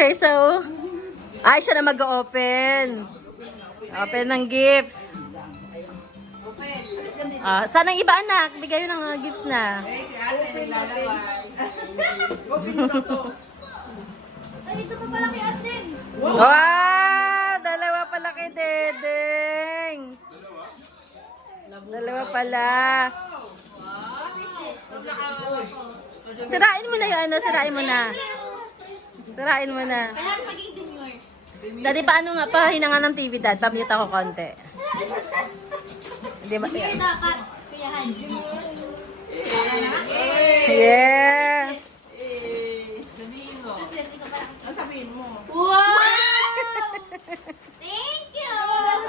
Okay, so, ay, siya na mag-open. Open ng gifts. Saan ang iba, anak? Bigay yun ng gifts na. Si ate naglalaway. Ay, ito pa pala kay ate. Wow! Dalawa pala kay Dedeng. Dalawa pala. Sirain mo na yun, ano? Sirain mo na. Sirain mo na. Kailangan maging demure. Daddy, paano nga pa? Hinanga ng TV, Dad. Pamute ako konti. Hindi ba? Demure dapat. Kuya Hans. Yeah! Sabihin mo. Sabihin mo. Wow! Thank you!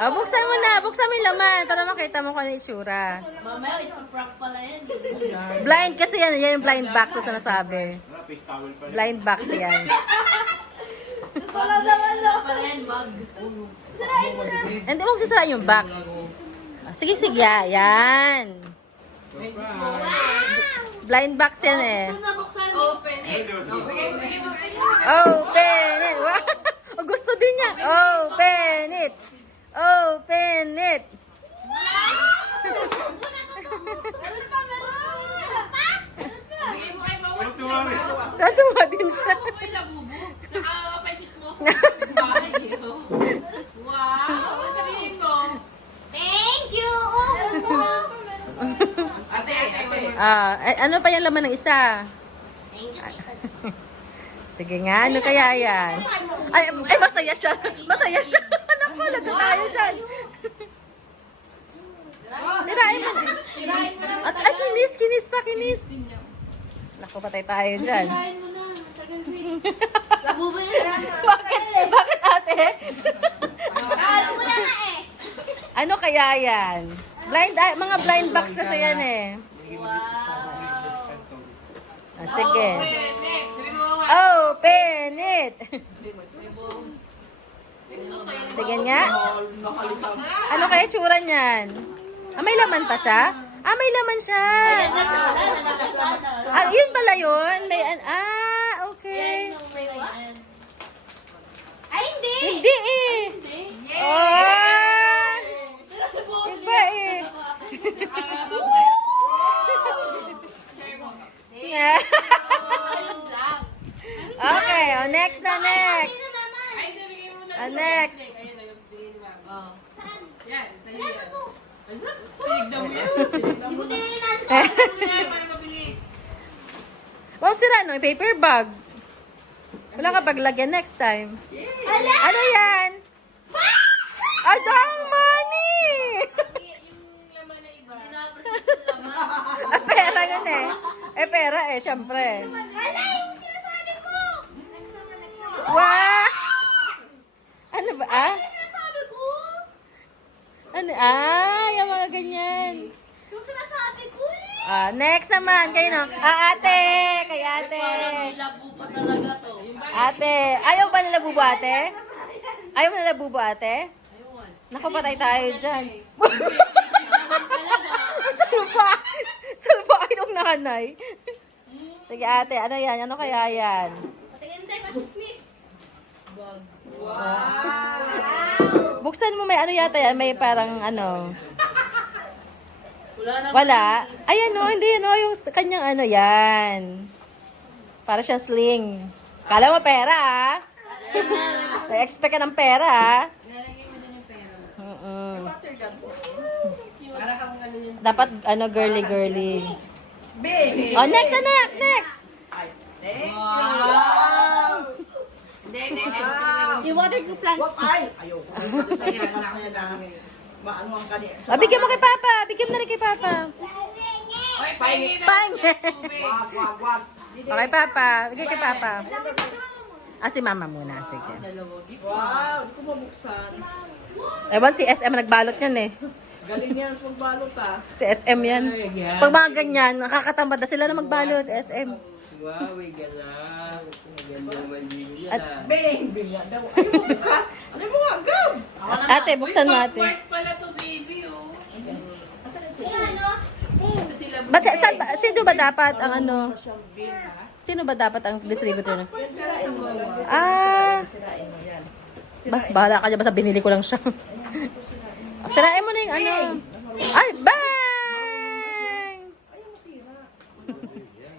Buksan mo na. Buksan mo yung laman para makita mo kung ano yung itsura. Mamaya, it's a prank pala yan. Blind kasi yan. Yan yung blind box na sinasabi. Blind box yan. Wala naman lo. Pala yan, bag. Sirain mo siya. Hindi mo sisirain yung box. Sige, sige. Yan. Blind box yan eh. Open it. Open it. Wow. Oh, gusto din niya. Open it. Open it. Bigay mo kay Mawas. Natuwa din siya. May labubo. Nakakapay-chismos sa bahay. Wow! Sabihin mo. Thank you! Ate, wait. Ano pa yung laman ng isa? Sige nga, ano kaya yan? Ay, masaya siya. Masaya siya. Naku, lagot tayo dyan. Sirain mo. Ay, kinis, kinis pa, kinis. Naku, patay tayo dyan. Sirain mo na. Tagal mo eh. Labubo na lang. Bakit? Bakit ate? Kalo mo na nga eh. Ano kaya yan? Mga blind box kasi yan eh. Sige. Open it. Sabihin mo, Mawas. Open it. Tignan nga. Ano kaya tsura niyan? May laman pa siya? May laman siya. Yun pala yun? Okay. Ay, hindi! Hindi eh. Iba eh. Okay, next na next. Ay, sabihin mo na. Next. Ayun, bigay ni Mama. Oh. Yan, sa'yo yan. Ay, sinig daw yan. Hindi ko tinilinan. Yan, para mabilis. Wow, sira no, paper bag. Wala ka paglagyan next time. Ala! Ano yan? Adang money! Yung laman na iba. Pera yun eh. Pera eh, syempre. Ala! Yung sinasabi ko! Next naman, next naman. Wow! Ano ba? Yung sinasabi ko! Ano? Yung mga ganyan. Yung sinasabi ko eh! Next naman, kayo no? Ate! Kay ate! Labubo talaga to. Ate! Ayaw ba nila bubo ate? Ayaw mo nila bubo ate? Naku, patay tayo dyan. Salpa! Salpa kayo ng nanay. Sige ate, ano yan? Ano kaya yan? Patingin tayo, machismis. Buksan mo, may ano yata yan? May parang ano? Wala? Ayan o, hindi no, yung kanyang ano yan. Para siyang sling. Kala mo pera ah. Na-expect ka ng pera ah. Nalagay mo din yung pera. Para kang ano yung... Dapat ano, girly-girly. Oh, next anak, next. Hindi. Yung waterproof plants. Bigyan mo kay Papa. Bigyan mo na rin kay Papa. Oy, pahingi na. Pahingi. Tubig. Okay, Papa. Bigyan kay Papa. Si Mama muna. Sige. Wow, di ko mabuksan. Ewan, si SM nagbalot yan eh. Galing yan sa magbalot ah. Si SM yan. Pag mga ganyan, nakakatambad na sila na magbalot. SM. Wow, may galang. Maganda naman din yan At- ah. Bing, bing nga daw. Ayaw mo bukas. Ano mo nga, gab? Ate, buksan mo ate. Part pala to, baby, oh. Ano? Ito sila. Sino ba dapat ang ano? Sino ba dapat ang distributor na? Bahala ka dyan. Basta binili ko lang siya. Sirain mo na yung ano. Ay, bang!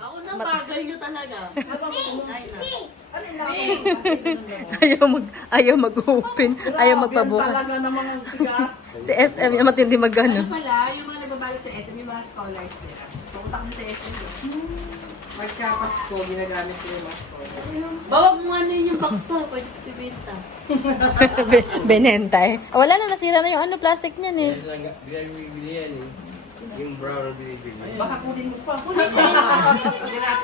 Ako na bagal nyo talaga. Ay na. Ayaw mag-open. Ayaw magpabukas. Talaga namang tigas. Si SM yung matindi magano. Pala, yung mga nagbabayad sa SM, yung mga scholars nila. Pupunta kami sa SM. Magkapasko, ginagamit ko yung masko. Bawag mo ano yun yung box pa. Pwede ko ibenta. Benenta eh. Wala na, nasira na yung ano, plastic niyan eh. Bili yan eh. Yung brown na binibili. Baka kunin mo pa.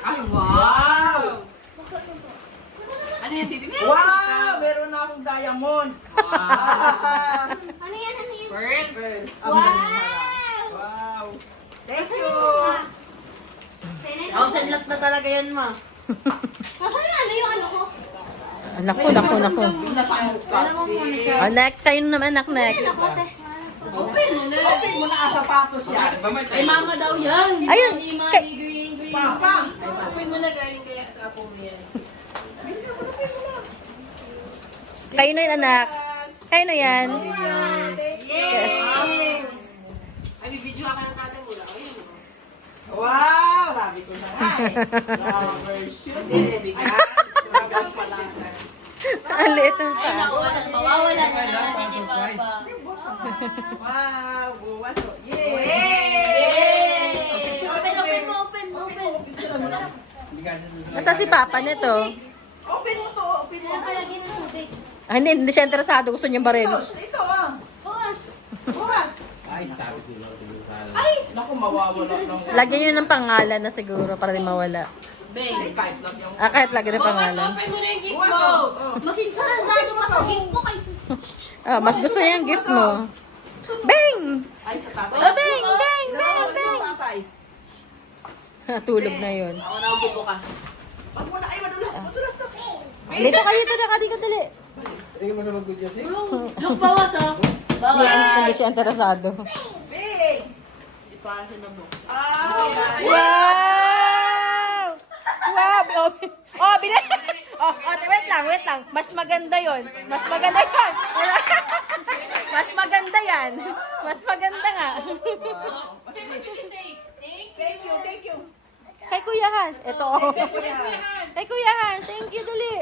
Ay, wow! Ano yan, Bibi? Wow! Meron na akong diamond. Wow! Ano yan? Ano yan? Pearls! Pearls. Wow! Thank you! Ako senlat na talaga yan, ma. Nasaan na ano yung ano ko? Naku. Nasa mo kasi. Oh, next, kayo naman anak, next. Open mo na. Open mo na ang sapatos yan. Ay, mama daw yan. Ayun, Hindi, ma. kay- Green. Papa! Open mo na galing kaya sa apo mo yan. Kayo na yun anak. Kayo na yan. Yay! Ay, bibidyo ka ng tatay mo lang. Ayun, oh. Wow! Labi ko na nga eh. Rubber shoes. Rubber pala. Ang liit ng Ay, pa. naku. Mawawala na naman ni Papa. Wow! Buwas o. Yay! Yay! Open. Nasa si Papa nito. Open mo to. Open mo. Palagyan mo tubig. Hindi siya interesado. Gusto niya baril. Ito ah. Bukas. Buwas. Ay, sabi ko lang. Naku, mawawala lang. Lagyan niyo ng pangalan na siguro para di mawala. Bang. Kahit lang yung... Kahit lagyan ng Bukas, pangalan. open mo na yung gift Buwas mo! o. Masinsarado pa sa gift ko kay... Mas gusto niya yung gift mo. Bang! Ay, sa tatay. Oh, bang! Tatay. Tulog na yun. Ako na ang bukas. Wag mo na. Ay, madulas. Madulas na. Dito ka dito na. Dito dali. Tingin mo sa mag-good news eh? Look, bawas oh. Bawas. Hindi siya interesado. Big! Di pa kasi nabok. Wow! Wow! Oh, binay! Oh, wait lang. Mas maganda yon. Mas maganda yon. Mas maganda yan. Mas maganda nga. Say what you say. Thank you. Kay Kuya Hans. Ito, oh. Kay Kuya Hans. Thank you, dali.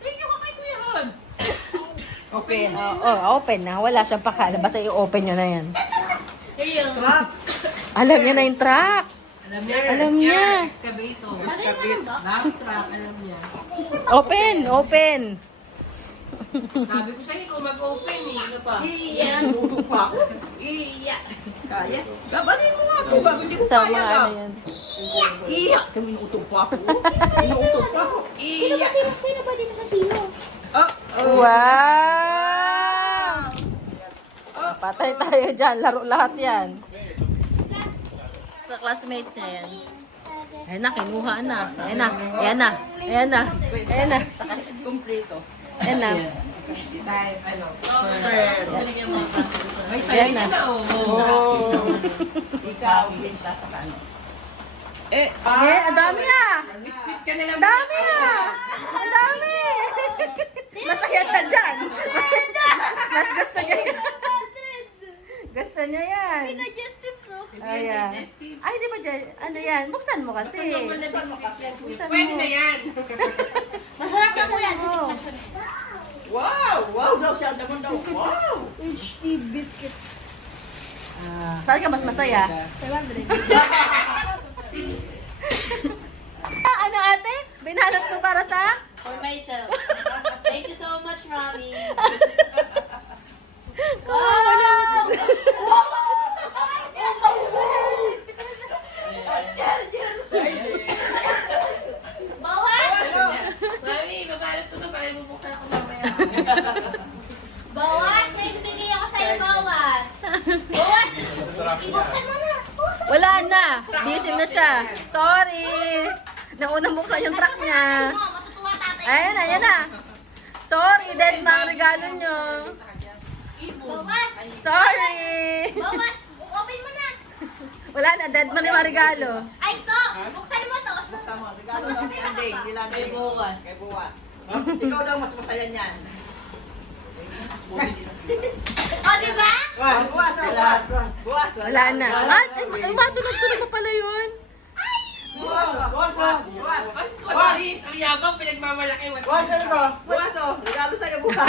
Thank you ka kay Kuya Hans! Open. Open na. Wala siyang pakala. Basta i-open nyo na yan. Ayun. Alam niya na yung truck. Alam niya. Ano Excavator. yung malanda? Dump truck, alam niya. Open. Sabi ko sa'yo, ikaw mag-open eh. Ano pa? Iyan. Utok pa ako. Iyak. Kaya. Labanin mo nga ito. Bago hindi ko Sa kaya mga na. ano yan. Iyak. Inuutok pa ako. Inuutok pa ako. Iyak. Sino ba dito sa sino? Wow! Patay tayo dyan. Laro lahat yan. Sa classmates niya yan. Ayan na, kinuha na. Ayan na. Kompleto. Ayan na. Decide, ano. Binigyan mo ang plastic. May Yan sayo na. na, oh. Ikaw, pinta sa kano. Ayan, ang dami ah. Biscuit ka nila. Ang dami ah. Ang dami. Masaya siya dyan. Mas gusto niya. Gusto niya yan. Digestive so. Ayan. Ay, di ba dyan? Ano yan? Buksan mo kasi. Pwede na yan. Masarap na ko yan. Oh. Wow daw siya. Damon daw. Wow. HD biscuits. Saan ka mas masaya? 500. Ano ate? Binalot mo para sa? For myself. Thank you so much, Mommy. Kawawa naman. Bawas! Mami, babalot ko na para ibubuksan ako mamaya. Bawas! May bibigay ako sa'yo, bawas! Bawas! Ibuksan mo na! Buksan! Wala na. Busy na siya. Sorry. Naunang buksan yung truck niya. mo, matutuwa tatay. Ayan na. Sorry, dead ma ang regalo nyo. Bawas! Sorry. Bawas! Open mo na! Wala na, dead man yung mga regalo. Ay, to! Buksan mo to! Sama. Regalo ng Sunday. Kay bawas. Kay buwas. Ikaw daw mas masaya niyan. O, diba? Buwas. Buwas. Wala na. Ay, matunog-tunog pa pala yun. Buwas. Ay, sus, what's this? Ang yabang, pinagmamalaki. What's Buwas, this? ano to? Buwas, oh. Regalo sa'yo, buwas.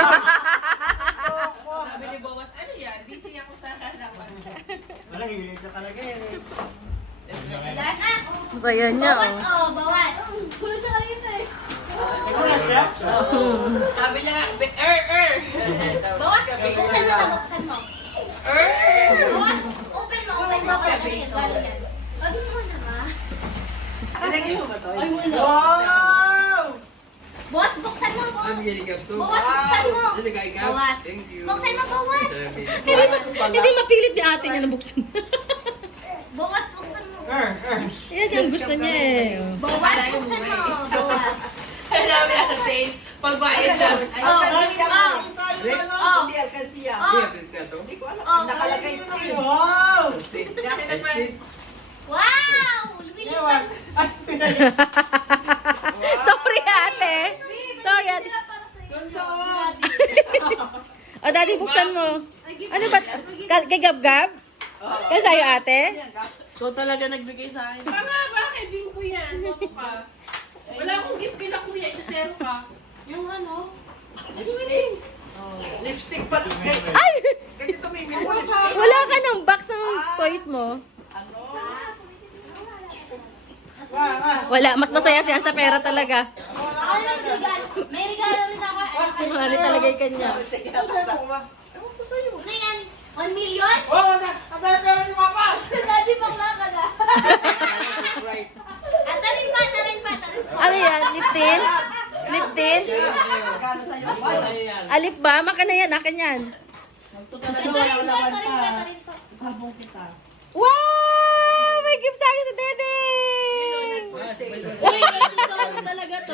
Sabi ni Bowas, ano yan? Busy ako sa halaman. Wala, hilig ka talaga eh. Wala na. Saya niya, Bawas, oh. oh, bawas. Kulo siya kanina eh. Nagulat siya? Sabi niya nga, Bawas, buksan mo ito, buksan mo. Bawas, open mo galing yan, galing yan. Wag mo na ba? Nilagay mo ba to? Ay, wala. Wow! Bawas, buksan mo, bawas. Ang giligap to. Bawas, buksan mo. Nilagay ka? Bawas. Thank you. Buksan mo, bawas. Hindi mapilit ni ate niya na buksan. Bawas, buksan mo. Yan yung gusto niya eh. Bawas, buksan mo. Bawas. Kaya namin natin, pagbayad namin. Ay, Oh, Oh! Hindi alkansiya. oh, Giligap ka to? Hindi ko alam. oh. Nakalagay ito eh. Wow! Dahil naman, Wow! Ewas. Lumilipad. Ay, Sorry, ate. Sorry, ate. Para sa'yo. ganda O, oh. daddy, buksan mo. Ano ba? Kay Gab-Gab? Kaya sa'yo, ate? ikaw talaga nagbigay sa akin. Bakit? Din ko yan. Boto ka. Wala akong gift kila kuya. Isa-zero ka. Yung ano? Lipstick pala. Ay! Ganito may lipstick. Wala ka ng box ng toys mo. Ano? Wah. Wala. Mas masaya siya sa pera talaga. Ako lang regalo. May regalo rin ako. Mahali talaga yung kanya. Ewan ko sa'yo. Ano yan? 1 million? Oh, ang pera ni Mama. Daddy, bakla ka na. Surprise. At tarin pa, tarin pa, tarin pa. Ano yan? Lip tint? Lip tint? Regalo sa'yo. Ano yan? Alip ba? Makan na yan. Akin yan. Tarin pa, tarin pa. Habong kita. Wow! May gift sa akin sa Dede! Uy, ito talaga to.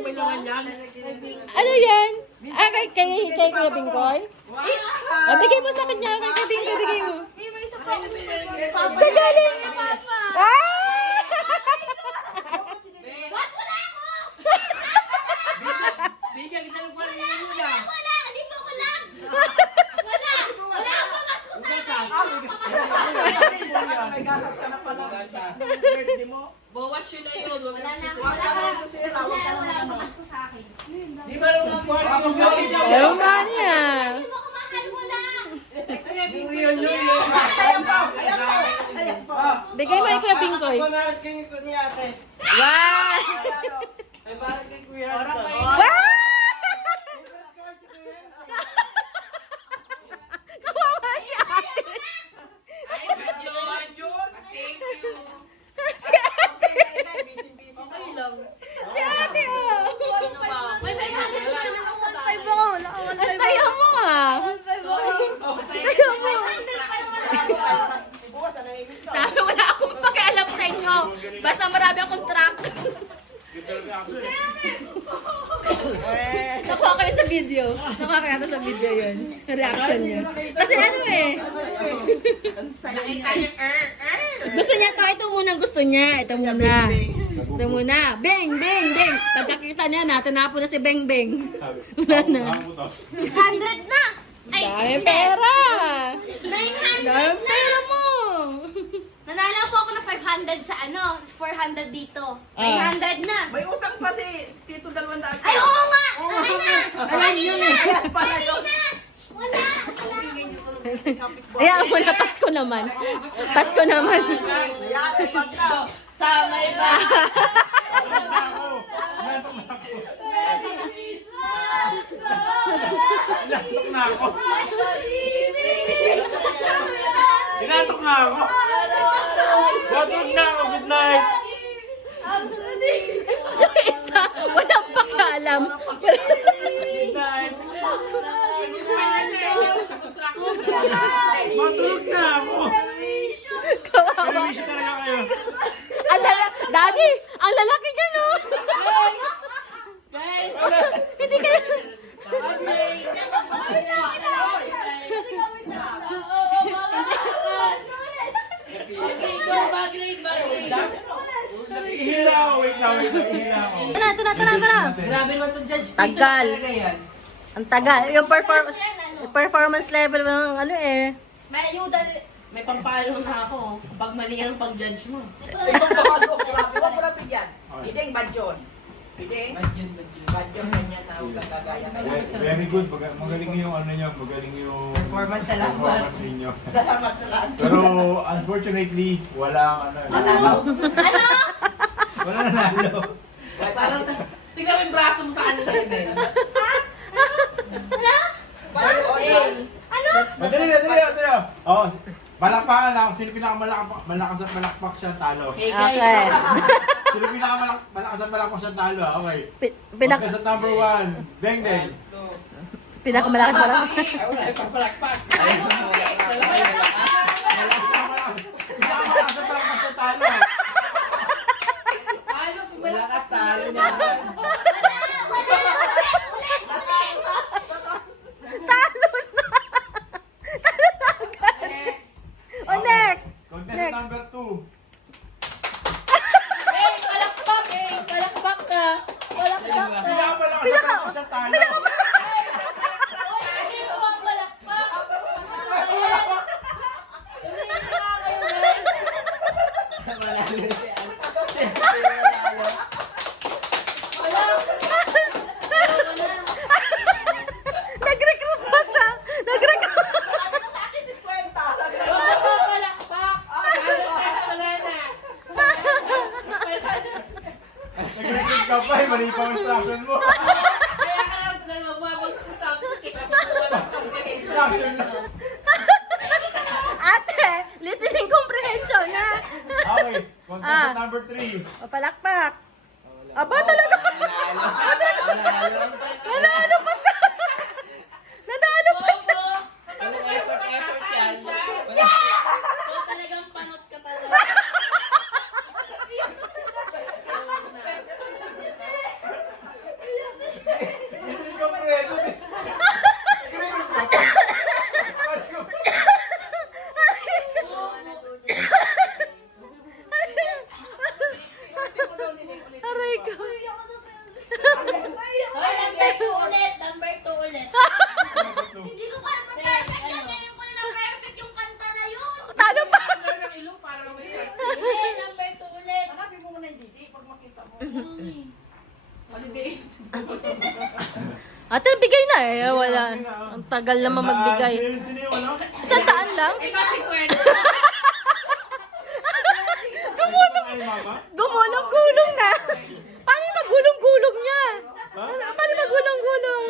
May laman yan. Ano yan? Ah, kay Kuya Bingkoy? Ah, bigay mo sa kanya. Kay Kuya Bingkoy, bigay mo. Sa galing! Ah! What? Wala ako! Bigyan kita ng pala Wala! Hindi po ko lang! Wala! Wala akong pamasko sa akin! May gatas ka na pala. Birthday mo. Bawas yun na yun. Wag Wala na, na wala ka lang. Wala Wala akong pamasko sa akin. Di ba nung kwarto yung Ayaw nga niya. Hindi mo kumahal mo lang! Ayan pa. Bigay mo kay Kuya Bingkoy. Ako na king ko ni ate. Wow! Ay, parang kay Kuya Hanson. Wow! Kawawa si ate. Ay, yun. Thank you. Si ate. Okay lang. Si ate, oh. Ano ba? May 500 pa naman ako. 1.5 ako. Wala ako. Ang saya mo, ah. Masaya mo. Sabi, wala akong pakialam sa inyo. Basta marami akong track. Nakuha ka rin sa video. Nakuha ka yata sa video yun. Yung reaction niya. Kasi ano eh. Nakita yung Gusto niya to. Ito muna gusto niya. Ito muna. Ito muna. Beng, beng, beng. Pagkakita niya na, tinapon na si Beng, beng. Wala na. 600 na! Ay, Dami hindi. pera. 900 Dami na! pera mo. Nanalo po ako ng 500 sa ano, 400 dito. Ah. 900 na. May utang pa si Tito 200. Ay, oo nga! Akin na! Ayan yun eh. Ayan pala yun. Wala! Ayan mo na, Pasko naman. Pasko naman. Ayan, may pagka. Sa may ba? Inatok na ako. Inatok na ako. Watog na ako. Good night. Yung isa, walang pakialam. Good night. Matulog na ako. Kawawa. Permission talaga kayo. Daddy, ang lalaki niya, no? Guys, Hindi ka na... okay, go, bad grade, bad grade. Ihila ako. Wait lang. Ihila ako. Ito na, tara. Grabe naman to Judge. Tagal. Piso talaga yan. Ang tagal. Yung performance level ng ano eh. May ayuda. May pampalo na ako. Pag mali ang pang-judge mo. Itong pamalo, huwag mo na bigyan. Ideng, badyon. Ideng, Bad yun, bad yun. badyon ganyan na huwag kang gagaya. Very good. Magaling yung ano niyo. Magaling yung Performance, salamat. performance ninyo. Salamat na lang. Pero unfortunately, walang ano. Ano? Wala nanalo. Parang, tignan mo yung braso mo sa kanila yun. Madali. Oh, palakpakan lang. Sino pinakamalakas at malakpak siya talo? Okay, Okay. guys. Sino pinakamalakas at malakpak siya talo? Okay. Pinak Contestant number 1. Deng. pinakamalakas pa lang. Ay, wala yung papalakpak. Pinakamalakas at malakpak siya talo. Ano, Wala ka salo niya. Next. O next. Contestant number 2. Palakpak ka. Palakpak ka. Pinakamalakas at malakpak siya talo. Nag-recruit pa siya. Nag-recruit. Sa akin si Kwenta. Nag-record ka pa eh. Mali pa ang instruction mo. Instruction na. Ate, listening comprehension ha. Okay. Contestant number 3. O palakpak. Aba talaga. Nanalo pa siya. Nanalo pa siya. Anong effort yan? Talagang panot ka talaga. Hindi ka preso eh. Aray ko. Hoy, number 2 ulit. Hindi ko pa perfect yan. Ngayon ko na perfect yung kanta na yun. Talo pa. Hindi, number 2 ulit. Hanapin mo muna yung Didi pag makita mo. Ate, bigay na eh. Wala. Ang tagal naman magbigay. Sino yung ano? Isang daan lang. Ay, mama? Gumulong-gulong na. Paano yung magulong-gulong niya? Ha? Paano magulong-gulong?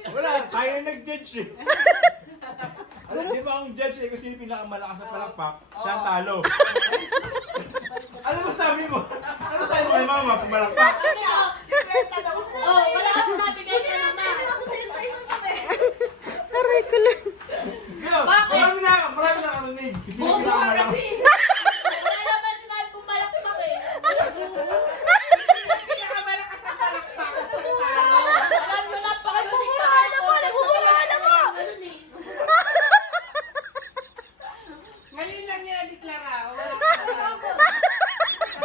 200. Wala, tayo yung nag-judge eh. Di ba ang judge eh kung sino yung pinakamalakas at palakpak, siya ang talo. Ano ba sabi mo? Ano sabi mo kay mama kung malakpak? Oh, wala ka sinabi kay mama. Aray ko lang. Marami na karinig. Sino yung pinakamalakas? Wala naman sinabi kong malakpak eh. Alam nyo na pa kayo. Ngayon lang niya deklara.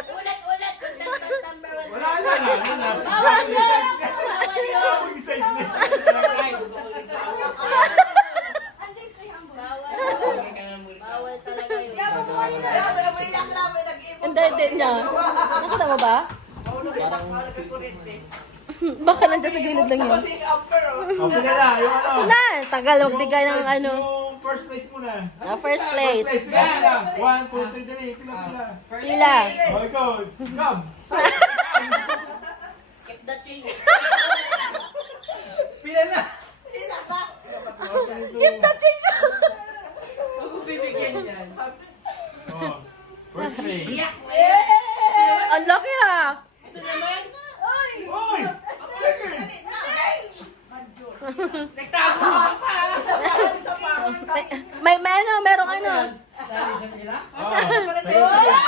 Ulit, contestant number 1. Wala na. Bawal yun! Bawal yun! Mag-decide na. Bawal talaga yun. Hindi niya. Nakita mo ba? Baka nandiyan sa gilid lang yun. Okay na. Yung ano? Wala. Tagal magbigay ng ano. Yung first place muna. First place. First place. Pila. 1, 2, 3, 3. Pila. Pila. O ikaw. Gab. Keep the change. Pila na. Keep the change. Huwag mo bibigyan yan. Oh. First place. Ang laki ha. Ito naman, Oy! Ang record! nagtago ka pa. May ano, merong ano. Oh, Para first sa'yo. place.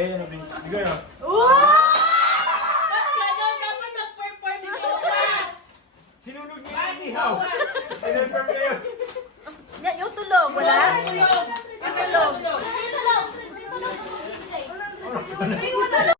Kaya ano, bigay na. Ba't gano'n? Dapat nag-perform si Jonas. Sinunog niya yung ihaw. Sinunod niya yun. Yung tulog, wala? Tulog. Kasi tulog. Ito lang. Ito lang.